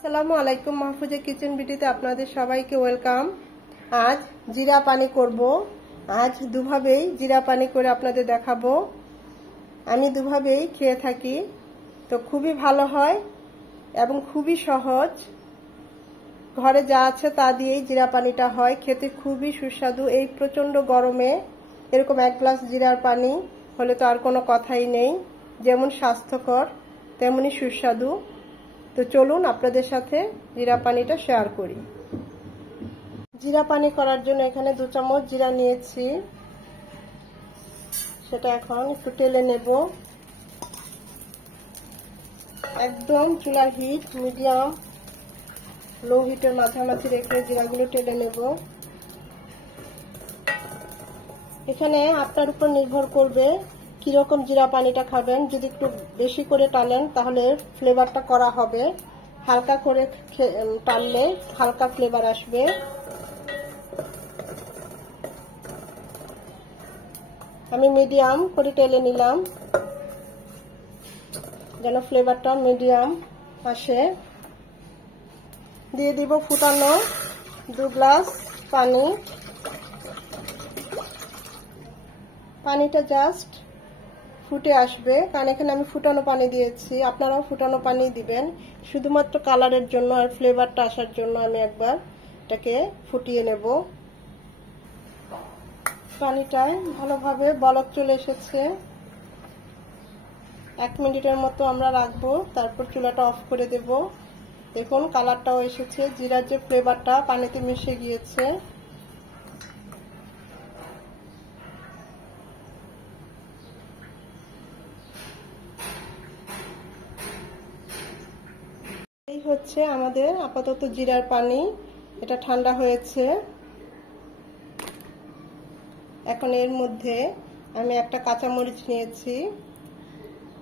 আসসালামু আলাইকুম, মাহফুজা কিচেন বিউটিতে আপনাদের সবাইকে ওয়েলকাম। আজ জিরা পানি করব। আজ দুভাবেই জিরা পানি করে আপনাদের দেখাবো। আমি দুভাবেই খেয়ে থাকি, তো খুবই ভালো হয় এবং খুবই সহজ। ঘরে যা আছে তা দিয়েই জিরা পানিটা হয়, খেতে খুবই সুস্বাদু। এই প্রচন্ড গরমে এরকম এক গ্লাস জিরার পানি হলে তো আর কোনো কথাই নেই। যেমন স্বাস্থ্যকর তেমনি সুস্বাদু। তো চলুন আপনাদের সাথে জিরা পানিটা শেয়ার করি। জিরা পানি করার জন্য এখানে 2 চামচ জিরা নিয়েছি, সেটা এখন একটু টেলে নেব। একদম চুলার হিট মিডিয়াম লো হিটের মাঝামাঝি রেখে জিরাগুলো টেলে নেব। এখানে আপনার উপর নির্ভর করবে কিরকম জিরা পানিটা খাবেন। যদি একটু বেশি করে টানেন তাহলে ফ্লেভারটা করা হবে, হালকা করে টানলে হালকা ফ্লেভার আসবে। আমি মিডিয়াম করে টেলে নিলাম যেন ফ্লেভারটা মিডিয়াম আসে। দিয়ে দিব ফুটানো 2 গ্লাস পানি। পানিটা জাস্ট ফুটে আসবে, কারণ এখানে আমি ফুটানো পানি দিয়েছি। আপনারাও ফুটানো পানি দিবেন, শুধুমাত্র কালারের জন্য আর ফ্লেভারটা আসার জন্য আমি একবার এটাকে ফুটিয়ে নেব। পানিটায় ভালোভাবে বলক চলে এসেছে। 1 মিনিটের মতো আমরা রাখবো, তারপর চুলাটা অফ করে দেব। দেখুন কালারটাও এসেছে, জিরার যে ফ্লেভারটা পানিতে মিশে গিয়েছে। এই হচ্ছে আমাদের আপাতত জিরার পানি। এটা ঠান্ডা হয়েছে। এখন এর মধ্যে আমি একটা কাঁচামরিচ নিয়েছি,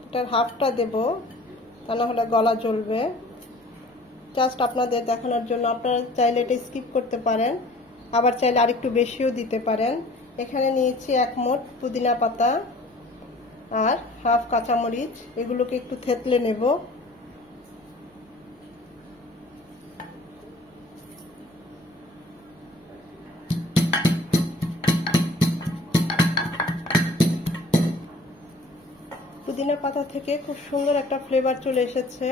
এটার হাফটা দেব, তা না হলে গলা জ্বলবে। জাস্ট আপনাদের দেখানোর জন্য, আপনারা চাইলে এটা স্কিপ করতে পারেন, আবার চাইলে আরেকটু বেশিও দিতে পারেন। এখানে নিয়েছি 1 মুঠ পুদিনা পাতা আর হাফ কাঁচামরিচ, এগুলোকে একটু থেতলে নেব। পুদিনা পাতা থেকে খুব সুন্দর একটা ফ্লেভার চলে এসেছে।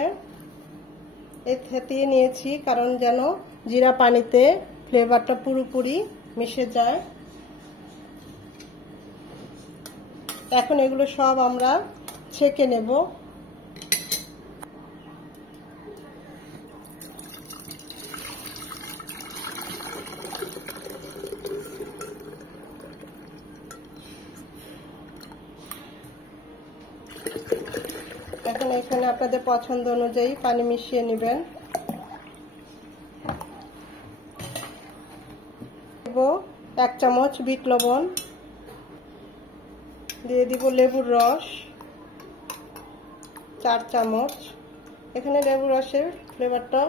এই থেতিয়ে নিয়েছি কারণ যেন জিরা পানিতে ফ্লেভারটা পুরোপুরি মিশে যায়। এখন এগুলো সব আমরা ছেঁকে নেব। এখন এখানে আপনাদের পছন্দ অনুযায়ী পানি মিশিয়ে নেবেন। দেব 1 চামচ বিট লবণ, দিয়ে দিব লেবুর রস 4 চামচ। এখানে লেবুর রসের ফ্লেভারটা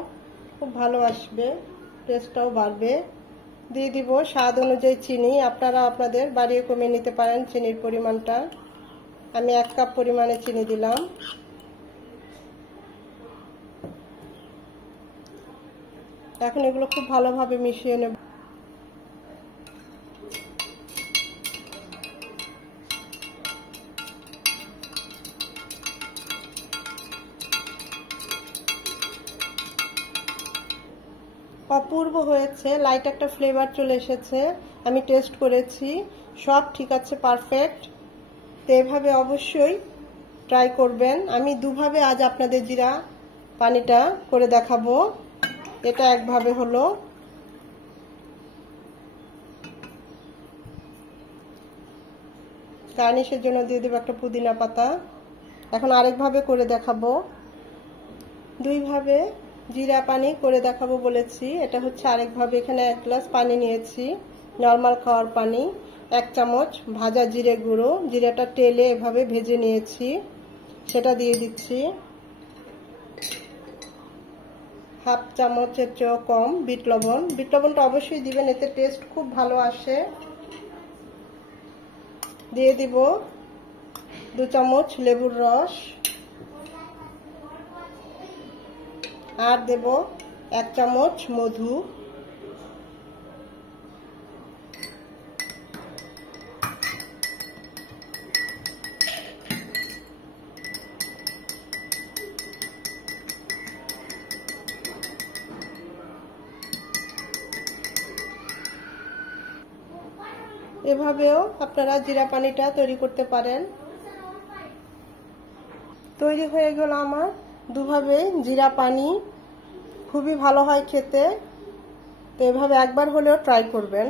খুব ভালো আসবে, টেস্টটাও বাড়বে। দিয়ে দিব স্বাদ অনুযায়ী চিনি, আপনারা আপনাদের বাড়িয়ে কমিয়ে নিতে পারেন চিনির পরিমাণটা। আমি 1 কাপ পরিমাণে চিনি দিলাম। এখন এগুলো খুব ভালোভাবে মিশিয়ে নেব। অপূর্ব হয়েছে, লাইট একটা ফ্লেভার চলে এসেছে। আমি টেস্ট করেছি, সব ঠিক আছে, পারফেক্ট। তো এভাবে অবশ্যই ট্রাই করবেন। আমি দুভাবে আজ আপনাদের জিরা পানিটা করে দেখাবো। এটা একভাবে হলো, গার্নিশের জন্য দিয়ে দেবো একটা পুদিনা পাতা। এখন আরেকভাবে করে দেখাবো। 2 ভাবে জিরা পানি করে দেখাবো বলেছি, এটা হচ্ছে আরেকভাবে। এখানে 1 গ্লাস পানি নিয়েছি, নর্মাল খাওয়ার পানি, 1 চামচ ভাজা জিরে গুঁড়ো, জিরাটা টেলে এভাবে ভেজে নিয়েছি, সেটা দিয়ে দিচ্ছি। হাফ চামচের চেয়েও কম বিট লবণ। বিট লবণটা অবশ্যই দিবেন, এতে টেস্ট খুব ভালো আসে। দিয়ে দিব 2 চামচ লেবুর রস, আর দেব 1 চামচ মধু, এভাবেও আপনারা জিরা পানিটা তৈরি করতে পারেন। তৈরি হয়ে গেল আমার দুভাবে জিরা পানি, খুবই ভালো হয় খেতে। তো এভাবে একবার হলেও ট্রাই করবেন।